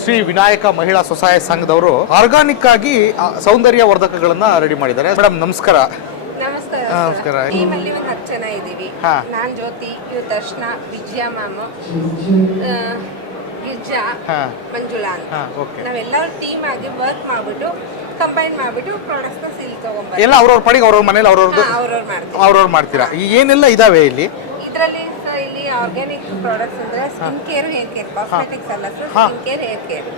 ಶ್ರೀ ವಿನಾಯಕ ಮಹಿಳಾ ಸ್ವಸಹಾಯ ಸಂಘದವರು ಆರ್ಗಾನಿಕ್ ಆಗಿ ಸೌಂದರ್ಯ ವರ್ಧಕಗಳನ್ನ ರೆಡಿ ಮಾಡಿದ್ದಾರೆ. ಮೇಡಮ್ ನಮಸ್ಕಾರ. ನಮಸ್ಕಾರ. ಟೀಮಲ್ಲಿ ಒಂದು 10 ಜನ ಇದ್ದೀವಿ. ನಾನ್ ಜ್ಯೋತಿ, ಇವ್ರು ದರ್ಶನ, ವಿಜಯ ಮ್ಯಾಮ್, ಗಿರ್ಜಾ, ಮಂಜುಳಾ ಅಂತ. ನಾವೆಲ್ಲರೂ ಟೀಮ್ ಆಗಿ ವರ್ಕ್ ಮಾಡ್ಬಿಟ್ಟು ಕಂಬೈನ್ ಮಾಡ್ಬಿಟ್ಟು ಪ್ರಾಡಕ್ಟ್ಸ್ ನ ಸೇಲ್ ತಗೊಂಡ್ಬರ್ತೀವಿ. ಎಲ್ಲ ಅವ್ರವ್ರ ಪಡಿಗೆ ಅವ್ರವ್ರ ಮನೇಲಿ ಅವ್ರವ್ರು ಮಾಡ್ತೀರಾ. ಏನೆಲ್ಲ ಇದಾವೆ ಇಲ್ಲಿ? ಇದರಲ್ಲಿ ಇಲ್ಲಿ ಆರ್ಗ್ಯಾನಿಕ್ ಪ್ರಾಡಕ್ಟ್ಸ್ ಅಂದ್ರೆ skin care, hair care, cosmetics ಅಲ್ಲ sir, skin care, hair care.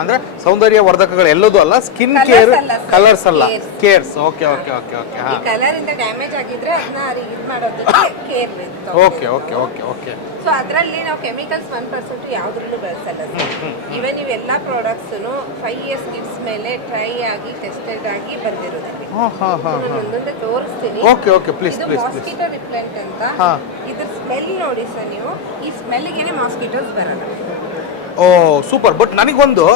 ಅಂದ್ರೆ ಸೌಂದರ್ಯ ವರ್ಧಕಗಳು ಎಲ್ಲದೂ ಅಲ್ಲ, ಸ್ಕಿನ್ ಕೇರ್, ಕಲರ್ಸ್ ಅಲ್ಲ, cares. Okay okay okay okay. ಈ ಕಲರ್ ಇಂದ ಡ್ಯಾಮೇಜ್ ಆಗಿದ್ರೆ ಅದನ್ನ ಇದು ಮಾಡೋದಕ್ಕೆ ಕೇರ್ ಇರುತ್ತೆ. Okay okay okay okay. So ಅದರಲ್ಲಿ ನಾವು ಕೆಮಿಕಲ್ಸ್ 1% ಯಾವ್ದ್ರಲ್ಲೂ ಬಳಸಲ್ಲ ಸರ್. ಇವನ್ ಇವೆಲ್ಲ ಪ್ರಾಡಕ್ಟ್ಸ್ 5 ಇಯರ್ಸ್ ಕಿಡ್ಸ್ ಮೇಲೆ ಟ್ರೈ ಆಗಿ ಟೆಸ್ಟೆಡ್ ಆಗಿ ಬಂದಿರೋದು. ಒಂದೊಂದೇ ತೋರಿಸ್ತೀನಿ. ಓಕೆ ಓಕೆ ಪ್ಲೀಸ್ ಇದು ಪ್ಲೀಸ್. ಮಾಸ್ಕಿಟೋ ರಿಪ್ಲೆಂಟ್ ಅಂತ. ಇದ್ರ ಸ್ಮೆಲ್ ನೋಡಿ ಸರ್, ನೀವು ಈ ಸ್ಮೆಲ್ಗೆನೆ ಮಾಸ್ಕಿಟೋಸ್ ಬರಲ್ಲ. ಓ ಸೂಪರ್. ಬಟ್ ನನಗೊಂದು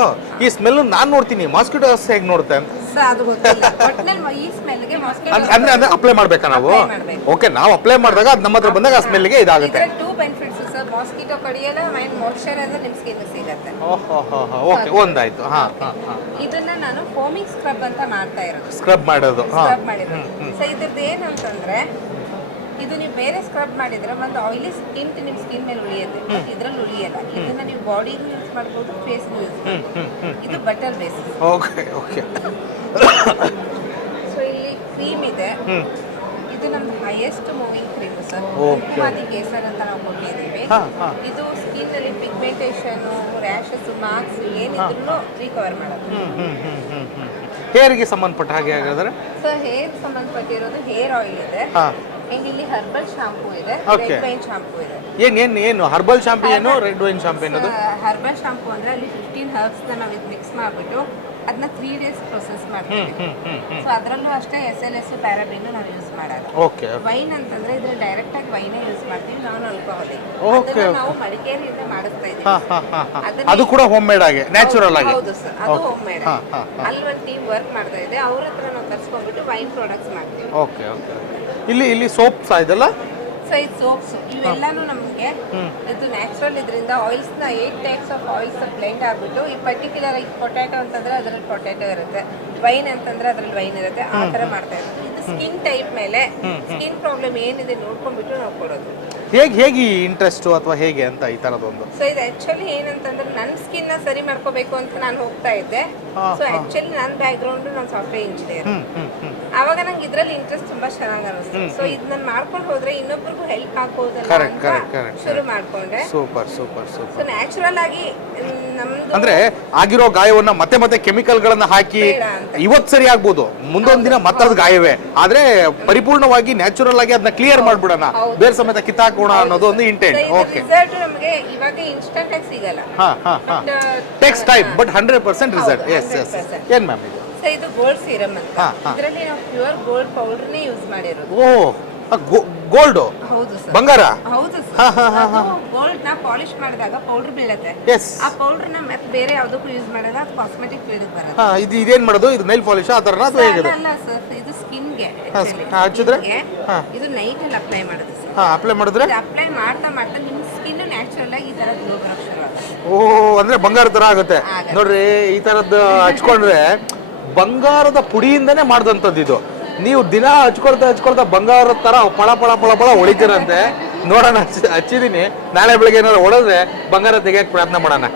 ಈ ಸ್ಮೆಲ್ ನಾನು ನೋಡ್ತೀನಿ, ಮಾಸ್ಕಿಟೋಸ್ ಹೇಗೆ ನೋಡುತ್ತೆ ಅಂತ ಸರ್ ಅದು ಗೊತ್ತಿಲ್ಲ. ಒಟ್ಟಿನಲ್ಲಿ ಈ ಸ್ಮೆಲ್ಗೆ ಮಾಸ್ಕಿಟೋಸ್ ಅಂದ್ರೆ ಅಪ್ಲೈ ಮಾಡ್ಬೇಕಾ ನಾವು? ಓಕೆ, ನಾವು ಅಪ್ಲೈ ಮಾಡಿದಾಗ ಅದು ನಮ್ಮ ಹತ್ರ ಬಂದಾಗ ಆ ಸ್ಮೆಲ್ಗೆ ಇದಾಗುತ್ತೆ. ಇದರ 2 ಬೆನಿಫಿಟ್ಸ್ ಸರ್. ಮಾಸ್ಕಿಟೋ ಕಡಿಯಲ್ಲ, ಮೈಂಡ್ ಮಾಯಿಶ್ಚರೈಸರ್ ನಿಮ್ಮ ಸ್ಕಿನ್ ಸಿಗುತ್ತೆ. ಓಕೆ, ಒಂದಾಯ್ತು. ಇದನ್ನ ನಾನು ಫೋಮಿಂಗ್ ಸ್ಕ್ರಬ್ ಅಂತ ಮಾಡ್ತಾ ಇರೋದು. ಸ್ಕ್ರಬ್ ಮಾಡಿರೋದು. ಸೊ ಇದ್ರದ್ದು ಏನಂತಂದ್ರೆ, ಇದು ನೀವು ಬೇರೆ ಸ್ಕ್ರಬ್ ಮಾಡಿದ್ರೆ ಒಂದು ಆಯಿಲಿ ಸ್ಕಿನ್ ನಿಮ್ಮ ಸ್ಕಿನ್ ಮೇಲೆ ಉಳಿಯುತ್ತೆ, ಬಟ್ ಇದ್ರಲ್ಲಿ ಉಳಿಯಲ್ಲ. ಇದನ್ನ ನೀವು ಬಾಡಿಗೂ ಯೂಸ್ ಮಾಡ್ಬೋದು, ಫೇಸ್ಗೂ ಯೂಸ್ ಮಾಡ್ಬೋದು. ಇದು butter base. Okay okay. So ಇಲ್ಲಿ ಕ್ರೀಮ್ ಇದೆ. ಇದು ನಮ್ದು highest moving cream sir. Kumkumadi Kesar ಅಂತ ನಾವು ಕೊಟ್ಟಿದ್ದೀವಿ. ಇದು ಸ್ಕಿನ್ ಅಲ್ಲಿ ಪಿಗ್ಮೆಂಟೇಷನ್, ರ್ಯಾಷಸ್, ಮಾರ್ಕ್ಸ್ ಏನಿದ್ರು ರಿಕವರ್ ಮಾಡೋದು. ಹೇರ್ಗೆ ಸಂಬಂಧಪಟ್ಟ ಹಾಗೆ ಹಾಗಾದ್ರೆ ಸರ್ ಹೇರ್ ಸಂಬಂಧಪಟ್ಟಿರೋದು ಹೇರ್ ಆಯಿಲ್ ಇದೆ. ಇಲ್ಲಿ ಹರ್ಬಲ್ ಶಾಂಪೂ ಇದೆ, ರೆಡ್ ವೈನ್ ಶಾಂಪೂ ಇದೆ. ಏನು ಹರ್ಬಲ್ ಶಾಂಪೂ ಏನು, ರೆಡ್ ವೈನ್ ಶಾಂಪೂ ಏನದು? ಹರ್ಬಲ್ ಶಾಂಪೂ ಅಂದ್ರೆ ಅಲ್ಲಿ 15 ಹರ್ಬ್ಸ್ ನಾವು ಇದು ಮಿಕ್ಸ್ ಮಾಡ್ಬಿಟ್ಟು ಅದನ್ನ 3 ಡೇಸ್ ಪ್ರೊಸೆಸ್ ಮಾಡ್ತೀವಿ. ಸೊ ಅದರಲ್ಲೂ ಅಷ್ಟೇ SLS, ಪ್ಯಾರಾಬಿನ್ ನಾವು ಯೂಸ್ ಮಾಡಲ್ಲ. ಓಕೆ. ವೈನ್ ಅಂತಂದ್ರೆ ಇದ್ರ ಡೈರೆಕ್ಟ್ ಆಗಿ ವೈನೇ ಯೂಸ್ ಮಾಡ್ತೀವಿ, ನಾನ್ ಆಲ್ಕೋಹಾಲಿಕ್. ಓಕೆ. ನಾವು ಮಡಿಕೇರಿಯಿಂದ ಮಾಡಿಸ್ತಾ ಇದ್ದೀವಿ. ಅದು ಕೂಡ ಹೋಮ್ ಮೇಡ್ ಆಗಿ, ನ್ಯಾಚುರಲ್ ಆಗಿ. ಹೌದು ಸರ್, ಅದು ಹೋಮ್ ಮೇಡ್. ಅಲ್ಲಿ ಒಂದು ಟೀಮ್ ವರ್ಕ್ ಮಾಡ್ತಾ ಇದೆ, ಅವ್ರ ಹತ್ರ ನಾವು ಕರ್ಸ್ಕೊಂಡ್ಬಿಟ್ಟು ವೈನ್ ಪ್ರಾಡಕ್ಟ್ಸ್ ಮಾಡ್ತೀವಿ. Okay okay. ಇಲ್ಲಿ ಸೋಪ್ಸ್ ಇದೆಲ್ಲ. ಸೊ ಇದು ಸೋಪ್ಸ್ ಇವೆಲ್ಲಾನು ನಮಗೆ ಇದು ನ್ಯಾಚುರಲ್. ಇದರಿಂದ ಆಯಿಲ್ಸ್ ನ 8 ಟೈಪ್ಸ್ ಆಫ್ ಆಯಿಲ್ಸ್ ಬ್ಲೆಂಡ್ ಆಗ್ಬಿಟ್ಟು, ಈ ಪರ್ಟಿಕ್ಯುಲರ್ ಈಗ ಪೊಟ್ಯಾಟೊ ಅಂತಂದ್ರೆ ಅದ್ರಲ್ಲಿ ಪೊಟ್ಯಾಟೊ ಇರುತ್ತೆ, ವೈನ್ ಅಂತಂದ್ರೆ ಅದ್ರಲ್ಲಿ ವೈನ್ ಇರುತ್ತೆ, ಆ ತರ ಮಾಡ್ತಾ ಇದ್ದೀವಿ. ಇದು ಸ್ಕಿನ್ ಟೈಪ್ ಮೇಲೆ ಸ್ಕಿನ್ ಪ್ರಾಬ್ಲಮ್ ಏನಿದೆ ನೋಡ್ಕೊಂಡ್ಬಿಟ್ಟು ನಾವು ಕೊಡೋದು. ಹೇಗೆ ಇಂಟ್ರೆಸ್ಟ್ ಅಥವಾ ಹೇಗೆ ಅಂತ ಈ ತರದೊಂದು? ಸೊ ಇದು ಆಕ್ಚುಲಿ ಏನಂತಂದ್ರೆ ನನ್ನ ಸ್ಕಿನ್ ನ ಸರಿ ಮಾಡ್ಕೋಬೇಕು ಅಂತ ನಾನು ಹೋಗ್ತಾ ಇದ್ದೆ. ಸೊ ಆಕ್ಚುಲಿ ನನ್ನ ಬ್ಯಾಕ್ ಗ್ರೌಂಡ್ ನಾನು ಸಾಫ್ಟ್ವೇರ್ ಇಂಜಿನಿಯರ್. ಅವಾಗ ನಂಗೆ ಇದ್ರಲ್ಲಿ ಇಂಟ್ರೆಸ್ಟ್ ತುಂಬಾ ಚೆನ್ನಾಗಿ ಅನಿಸ್ತು. ಸೊ ಇದು ನಾನು ಮಾಡ್ಕೊಂಡು ಹೋದ್ರೆ ಇನ್ನೊಬ್ಬರಿಗೂ ಹೆಲ್ಪ್ ಆಗ್ಬೋದಲ್ಲ ಅಂತ ಶುರು ಮಾಡ್ಕೊಂಡೆ. Super super super. So natural ಆಗಿ ನಮ್ದು ಅಂದ್ರೆ ಆಗಿರೋ ಗಾಯವನ್ನ ಮತ್ತೆ ಕೆಮಿಕಲ್ ಗಳನ್ನ ಹಾಕಿ ಇವತ್ತು ಸರಿ ಆಗ್ಬೋದು, ಮುಂದೊಂದ್ ದಿನ ಮತ್ತದು ಗಾಯವೇ, ಆದ್ರೆ ಪರಿಪೂರ್ಣವಾಗಿ ನ್ಯಾಚುರಲ್ ಆಗಿ ಅದನ್ನ ಕ್ಲಿಯರ್ ಮಾಡ್ಬಿಡೋಣ, ಬೇರೆ ಸಮೇತ ಕಿತ್ತಾಕೋಣ ಅನ್ನೋದು ಒಂದು ಇಂಟೆಂಟ್. ಓಕೆ. ರಿಸಲ್ಟ್ ನಮಗೆ ಇವಾಗ ಇನ್ಸ್ಟಂಟ್ ಆಗಿ ಸಿಗಲ್ಲ. Takes time, but 100% result. Yes yes. ಏನ್ ಮ್ಯಾಮ್ ಇದು? ಸೊ ಇದು ಗೋಲ್ಡ್ ಸೀರಮ್ ಅಂತ. ಇದರಲ್ಲಿ ನಾವು ಪ್ಯೂರ್ ಗೋಲ್ಡ್ ಪೌಡರ್ ನೇ ಯೂಸ್ ಮಾಡಿರೋದು. Oh, gold. ಹೌದು ಸರ್, ಬಂಗಾರ. ಹೌದು ಸರ್. ಗೋಲ್ಡ್ ನ ಪಾಲಿಶ್ ಮಾಡಿದಾಗ ಪೌಡರ್ ಬೀಳುತ್ತೆ. ಆ ಪೌಡರ್ ನ ಮತ್ತೆ ಬೇರೆ ಯಾವುದಕ್ಕೂ ಯೂಸ್ ಮಾಡಿದಾಗ ಅದು ಕಾಸ್ಮೆಟಿಕ್ ಫೀಲ್ಡ್ ಬರುತ್ತೆ. ಇದೇನ್ ಮಾಡೋದು? ಇದು ನೈಲ್ ಪಾಲಿಶ್ ಆ ತರ ಅಥವಾ ಹೇಗೆ? ಅಲ್ಲ ಸರ್, ಇದು ಸ್ಕಿನ್ ಗೆ ಹಚ್ಚಿದ್ರೆ ಇದು ನೈಟ್ ಅಲ್ಲಿ ಅಪ್ಲೈ ಮಾಡೋದು ಸರ್. ಅಪ್ಲೈ ಮಾಡಿದ್ರೆ ಅಪ್ಲೈ ಮಾಡ್ತಾ ಮಾಡ್ತಾ ನಿಮ್ಮ ಸ್ಕಿನ್ ನ್ಯಾಚುರಲ್ ಆಗಿ ಈ ತರ ಗ್ಲೋ ಬರೋಕ್ ಶುರು ಆಗುತ್ತೆ. ಓ, ಅಂದ್ರೆ ಬಂಗಾರ ತರ ಆಗುತ್ತೆ ನೋಡ್ರಿ. ಈ ತರದ್ದು ಹಚ್ಕೊಂಡ್ರೆ ಬಂಗಾರದ ಪುಡಿಯಿಂದನೇ ಮಾಡ್ದಂಥದ್ದು ಇದು. ನೀವು ದಿನ ಹಚ್ಕೊಳ್ತಾ ಬಂಗಾರದ ತರ ಪಳ ಪಳ ಪಳ ಪಳ ಹೊಳಿತೀರಂತೆ. ನೋಡೋಣ, ಹಚ್ಚಿದೀನಿ. ನಾಳೆ ಬೆಳಿಗ್ಗೆ ಏನಾದ್ರು ಹೊಡೆದ್ರೆ ಬಂಗಾರ ತೆಗಿಯಕ್ಕೆ ಪ್ರಯತ್ನ ಮಾಡೋಣ.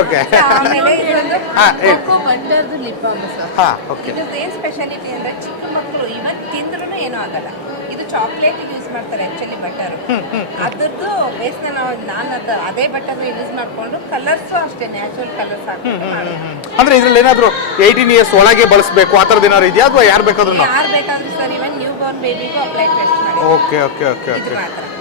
ಓಕೆ. ಆಮೇಲೆ ಇದೊಂದು ಕೋಕೋ ಬಟರ್ದು ಲಿಪ್ ಬಾಮ್ ಸರ್. ಓಕೆ. ಇದು ಏನ್ ಸ್ಪೆಷಾಲಿಟಿ ಅಂದ್ರೆ ಚಿಕ್ಕ ಮಕ್ಕಳು ಇವನ್ ತಿಂದ್ರೂ ಏನೂ ಆಗಲ್ಲ. ಇದು ಚಾಕ್ಲೇಟ್ ಯೂಸ್ ಮಾಡ್ತಾರೆ ಆಕ್ಚುಲಿ ಬಟರ್. ಅದ್ರದ್ದು ಬೇಸ್ ನಾನು ಅದೇ ಬಟರ್ ಯೂಸ್ ಮಾಡ್ಕೊಂಡು ಕಲರ್ಸ್ ಅಷ್ಟೇ ನ್ಯಾಚುರಲ್ ಕಲರ್ಸ್ ಹಾಕೊಂಡು. ಅಂದ್ರೆ ಇದ್ರಲ್ಲಿ ಏನಾದ್ರು 18 ಇಯರ್ಸ್ ಒಳಗೆ ಬಳಸಬೇಕು ಆ ತರದ್ ಏನಾದ್ರು ಇದೆಯಾ ಅಥವಾ ಯಾರು ಬೇಕಾದ್ರೂ ಸರ್, ಇವನ್ ನ್ಯೂ ಬಾರ್ನ್ ಬೇಬಿಗೂ ಅಪ್ಲೈ ಟೆಸ್ಟ್ ಮಾಡಿ. Okay okay okay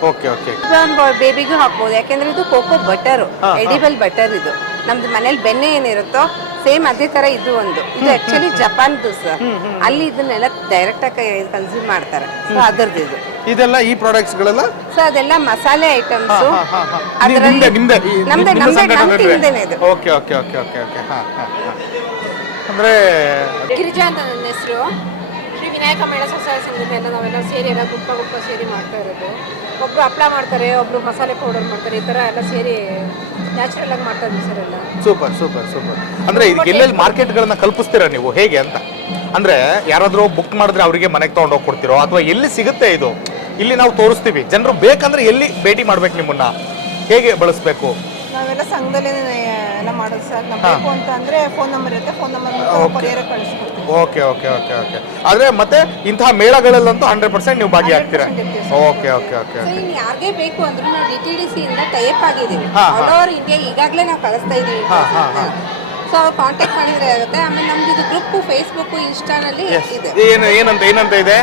okay okay. Born ಬೇಬಿಗೂ ಹಾಕ್ಬೋದು, ಯಾಕೆಂದ್ರೆ ಇದು ಕೋಕೋ ಬಟರ್, ಎಡಿಬಲ್ ಬಟರ್. ಇದು ನಮ್ದು ಮನೇಲಿ ಬೆಣ್ಣೆ ಏನಿರುತ್ತೋ ಸೇಮ್ ಅದೇ ತರ ಇದು ಒಂದು. ಇದು ಆಕ್ಚುಲಿ ಜಪಾನ್ದು ಸರ್. ಅಲ್ಲಿ ಇದನ್ನೆಲ್ಲ ಡೈರೆಕ್ಟ್ ಆಗಿ ಕನ್ಸ್ಯೂಮ್ ಮಾಡ್ತಾರೆ. ಸೊ ಅದರದ್ದು ಇದು. ಇದೆಲ್ಲ ಈ ಪ್ರಾಡಕ್ಟ್ಸ್ ಗಳೆಲ್ಲ ಸೊ ಅದೆಲ್ಲ ಮಸಾಲೆ items. Okay okay okay okay okay. ಅಂದ್ರೆ ಗಿರಿಜಾ ಅಂತ ನನ್ನ ಹೆಸರು. ಶ್ರೀ ವಿನಾಯಕ ಮಹಿಳಾ ಸ್ವಸಹಾಯ ಸಂಘದಿಂದ ಎಲ್ಲ ನಾವೆಲ್ಲ ಸೇರಿ ಎಲ್ಲ ಗುಂಪ ಸೇರಿ ಮಾಡ್ತಾ ಇರೋದು. ಒಬ್ರು ಹಪ್ಪಳ ಮಾಡ್ತಾರೆ, ಒಬ್ರು ಮಸಾಲೆ ಪೌಡರ್ ಮಾಡ್ತಾರೆ, ಈ ಥರ ಎಲ್ಲ ಸೇರಿ ನ್ಯಾಚುರಲ್ ಆಗಿ ಮಾಡ್ತಾ ಇದ್ವಿ ಸರ್ ಎಲ್ಲ. Super super super. ಅಂದ್ರೆ ಇದಕ್ಕೆ ಎಲ್ಲೆಲ್ಲಿ ಮಾರ್ಕೆಟ್ಗಳನ್ನ ಕಲ್ಪಿಸ್ತೀರಾ ನೀವು, ಹೇಗೆ ಅಂತ? ಅಂದ್ರೆ ಯಾರಾದ್ರೂ ಬುಕ್ ಮಾಡಿದ್ರೆ ಅವರಿಗೆ ಮನೆಗೆ ತಗೊಂಡು ಹೋಗಿ ಕೊಡ್ತಿರೋ, ಅಥವಾ ಎಲ್ಲಿ ಸಿಗುತ್ತೆ ಇದು? ಇಲ್ಲಿ ನಾವು ತೋರಿಸ್ತೀವಿ, ಜನರು ಬೇಕಂದ್ರೆ ಎಲ್ಲಿ ಭೇಟಿ ಮಾಡ್ಬೇಕು ನಿಮ್ಮನ್ನ, ಹೇಗೆ ಬಳಸಬೇಕು? ನಾವೆಲ್ಲ ಸಂಘದಲ್ಲೇ ಎಲ್ಲ ಮಾಡೋದು ಸರ್. ನಾವು ಬೇಕು ಅಂತ ಅಂದ್ರೆ ಫೋನ್ ನಂಬರ್ ಇರುತ್ತೆ, ಫೋನ್ ನಂಬರ್ ಕೊರಿಯರ್ ಕಳಿಸ್ಕೊಡ್ತೀವಿ. Okay okay okay okay. ಆದ್ರೆ ಮತ್ತೆ ಇಂತಹ ಮೇಳಗಳಲ್ಲಂತೂ 100% ನೀವು ಭಾಗಿಯಾಗ್ತೀರಾ? Okay okay okay. ಇನ್ನು ಯಾರಿಗೆ ಬೇಕು ಅಂದ್ರೂ ನಾವು DTDC ಇಂದ ಟೈಪ್ ಆಗಿದ್ದೀವಿ. ಹಾ, ಆಲ್ ಓವರ್ ಇಂಡಿಯಾ ಈಗಾಗಲೇ ನಾವು ಕಳಿಸ್ತಾ ಇದೀವಿ. ಸೊ ಅವ್ರು ಕಾಂಟ್ಯಾಕ್ಟ್ ಮಾಡಿದ್ರೆ ಆಗುತ್ತೆ. ಆಮೇಲೆ ನಮ್ದು ಇದು ಗ್ರೂಪ್ ಫೇಸ್ಬುಕ್ ಇನ್ಸ್ಟಾನಲ್ಲಿ ಇದೆ. ಏನಂತ ಇದೆ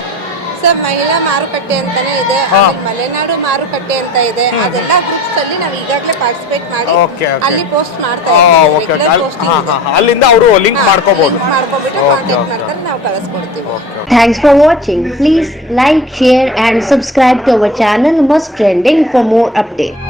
ಸರ್? ಮಹಿಳಾ ಮಾರುಕಟ್ಟೆ ಅಂತಾನೆ ಇದೆ, ಆಮೇಲೆ ಮಲೆನಾಡು ಮಾರುಕಟ್ಟೆ ಅಂತ ಇದೆ. ಅದೆಲ್ಲ ಗ್ರೂಪ್ಸ್ ಅಲ್ಲಿ ನಾವು ಈಗಾಗಲೇ ಪಾರ್ಟಿಸಿಪೇಟ್ ಮಾಡಿ ಅಲ್ಲಿ ಪೋಸ್ಟ್ ಮಾಡ್ತಾ ಇದ್ದೀವಿ. ಅಲ್ಲಿಂದ ಅವರು ಲಿಂಕ್ ಮಾಡ್ಕೋಬಹುದು, ಮಾಡ್ಕೊಬಿಟ್ಟು ಕಾಂಟ್ಯಾಕ್ಟ್ ಮಾಡ್ತಾರೆ, ನಾವು ಕಳಿಸ್ಕೊಡ್ತೀವಿ. Thanks for watching. Please like, share and subscribe to our channel Must Trending for more updates.